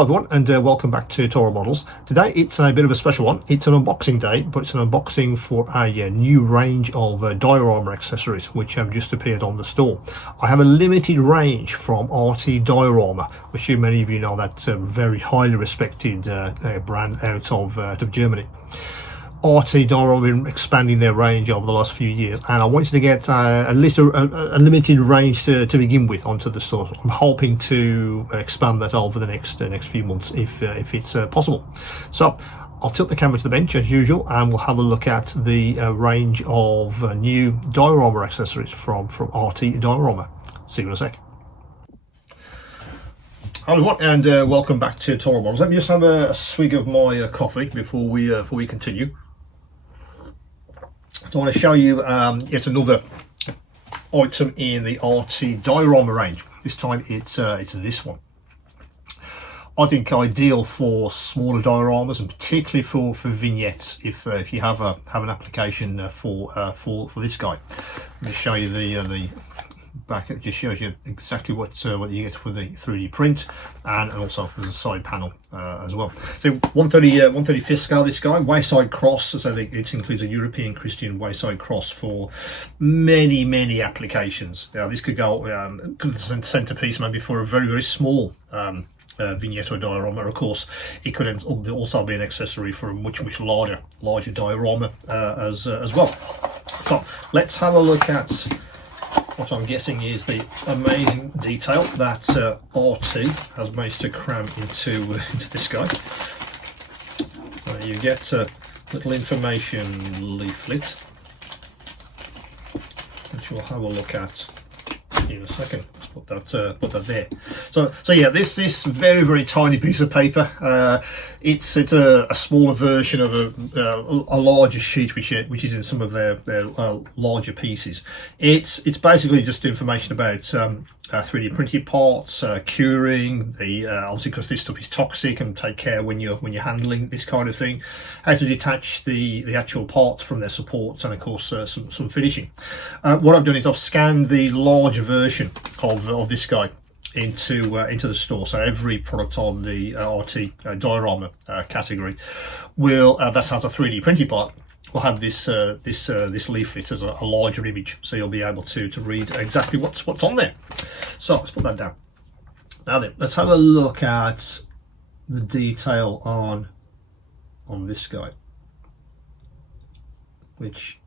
Hello everyone, and welcome back to Toro Models. Today it's a bit of a special one. It's an unboxing day, but it's an unboxing for a new range of diorama accessories which have just appeared on the store. I have a limited range from RT Diorama, which many of you know, that's a very highly respected brand out of Germany. RT Diorama have been expanding their range over the last few years, and I wanted to get at least a limited range to begin with onto the store. I'm hoping to expand that over the next few months if it's possible. So I'll tilt the camera to the bench as usual, and we'll have a look at the range of new diorama accessories from RT Diorama. See you in a sec. Hello everyone, and welcome back to Toro Models. Let me just have a swig of my coffee before we continue. So I want to show you yet another item in the RT Diorama range. This time it's this one. I think ideal for smaller dioramas, and particularly for vignettes. If you have an application for this guy, let me show you the back. It just shows you exactly what you get for the 3D print, and also there's a side panel as well. So 135th scale, this guy, Wayside Cross. So it includes a European Christian Wayside Cross for many applications. Now this could go could centerpiece maybe for a very small vignette or diorama. Of course, it could also be an accessory for a much larger diorama as well. So let's have a look at what I'm guessing is the amazing detail that RT has managed to cram into this guy. You get a little information leaflet, which we'll have a look at in a second. Put that there. So yeah, this very tiny piece of paper. It's a smaller version of a larger sheet, which is in some of their larger pieces. It's basically just information about 3D printed parts, curing, obviously because this stuff is toxic, and take care when you're handling this kind of thing. How to detach the actual parts from their supports, and of course some finishing. What I've done is I've scanned the larger version of this guy into the store. So every product on the RT diorama category will that has a 3D printed part will have this leaflet as a larger image, so you'll be able to read exactly what's on there. So let's put that down. Now then, let's have a look at the detail on this guy, which,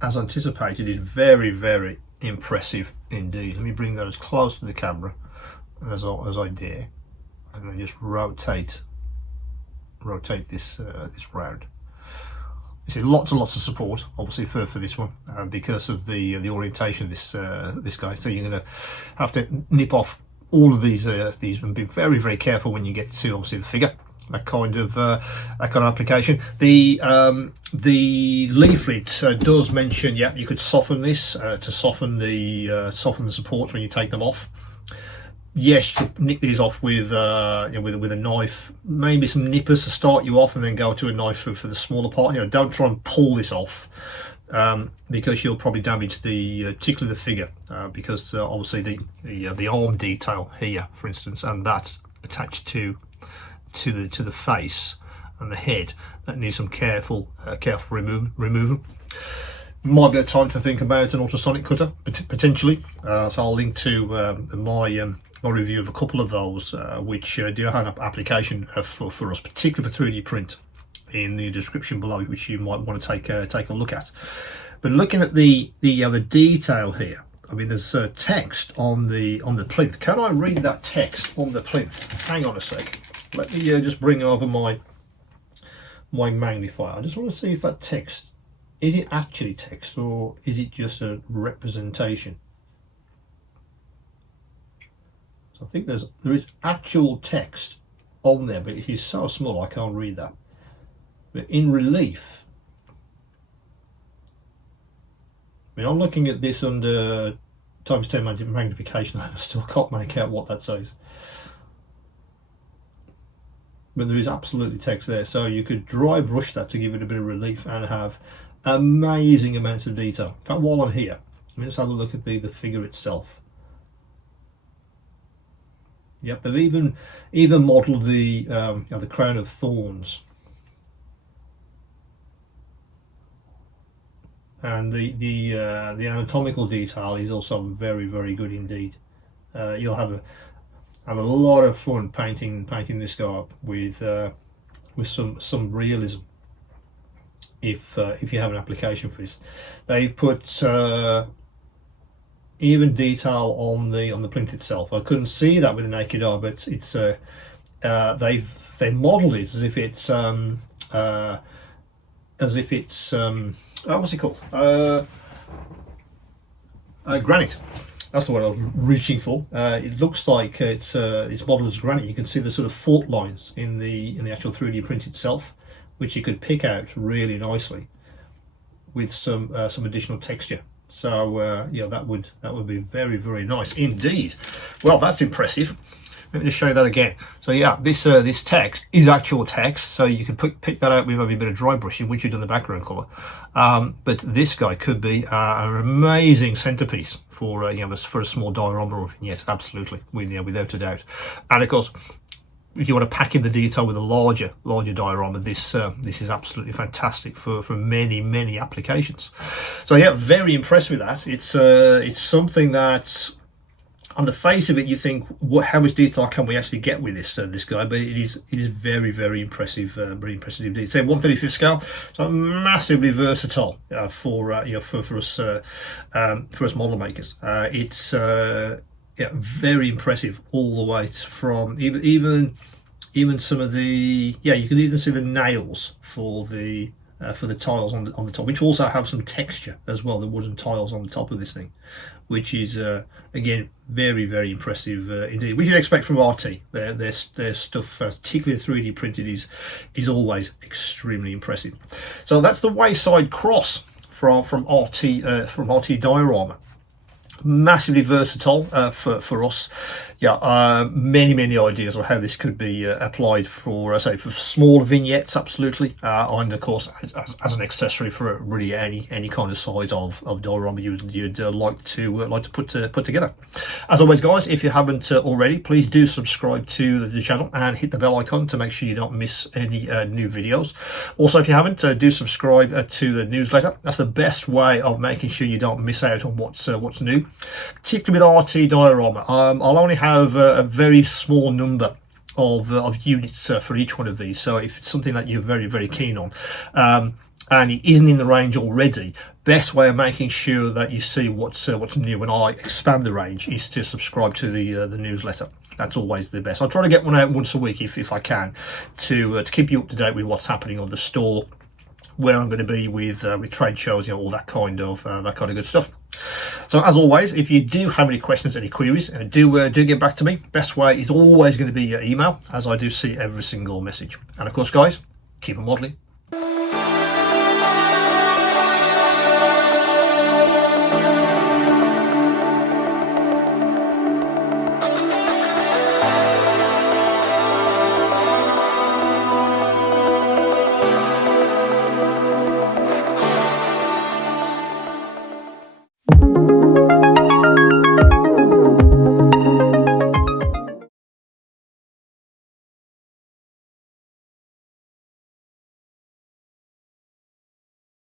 as anticipated, is very impressive indeed. Let me bring that as close to the camera as I dare, and then just rotate this round. You see lots and lots of support, obviously, for this one, because of the orientation of this guy. So you're going to have to nip off all of these and be very careful when you get to obviously the figure. That kind of application. The leaflet does mention, yeah, you could soften this to soften the supports when you take them off. Yes, you could nick these off with a knife, maybe some nippers to start you off, and then go to a knife for the smaller part. Don't try and pull this off, because you'll probably damage particularly the figure, because obviously the arm detail here, for instance, and that's attached to the face and the head, that needs some careful removal. Might be a time to think about an ultrasonic cutter potentially. So I'll link to my review of a couple of those which do have an application for us, particularly for 3D print, in the description below, which you might want to take a look at. But looking at the detail here, I mean, there's text on the plinth. Can I read that text on the plinth? Hang on a sec. Let me just bring over my magnifier. I just want to see if that text, is it actually text, or is it just a representation? So I think there is actual text on there, but it is so small I can't read that. But in relief, I mean, I'm looking at this under ×10 magnification, and I still can't make out what that says. But there is absolutely text there, so you could dry brush that to give it a bit of relief and have amazing amounts of detail. In fact, while I'm here, let me just have a look at the figure itself. Yep, they've even modelled the the crown of thorns, and the anatomical detail is also very, very good indeed. You'll have a lot of fun painting this guy up with some realism if you have an application for this. They've put even detail on the plinth itself. I couldn't see that with the naked eye, but it's they modelled it as if it's what's it called? Granite. That's the word I was reaching for. It looks like it's modelled as granite. You can see the sort of fault lines in the actual 3D print itself, which you could pick out really nicely with some additional texture. So yeah, that would be very, very nice indeed. Well, that's impressive. Let me just show you that again. So yeah, this text is actual text, so you can pick that out with maybe a bit of dry brushing, which you've done the background colour. But this guy could be an amazing centerpiece for for a small diorama or vignette, absolutely, without a doubt. And of course, if you want to pack in the detail with a larger diorama, this is absolutely fantastic for many applications. So yeah, very impressed with that. It's something that, on the face of it, you think, how much detail can we actually get with this guy? But it is very, very impressive, very impressive indeed. Say 1/35 scale, so massively versatile for us model makers. It's very impressive all the way from even some of the, you can even see the nails for the tiles on the top, which also have some texture as well, the wooden tiles on the top of this thing, which is again very, very impressive indeed. We should expect from RT. Their stuff, particularly 3D printed, is always extremely impressive. So that's the Wayside Cross from RT Diorama. Massively versatile for us. Many ideas of how this could be applied for small vignettes, absolutely, and of course as an accessory for really any kind of size of diorama you'd like to put together. As always, guys, if you haven't already, please do subscribe to the channel and hit the bell icon to make sure you don't miss any new videos. Also, if you haven't, do subscribe to the newsletter. That's the best way of making sure you don't miss out on what's new, particularly with RT Diorama. I'll only have a very small number of units for each one of these, so if it's something that you're very, very keen on and it isn't in the range already, best way of making sure that you see what's new when I expand the range is to subscribe to the newsletter. That's always the best. I'll try to get one out once a week if I can, to keep you up to date with what's happening on the store, where I'm going to be with trade shows, all that kind of good stuff. So as always, if you do have any questions, any queries, do get back to me. Best way is always going to be email, as I do see every single message. And of course, guys, keep on modelling.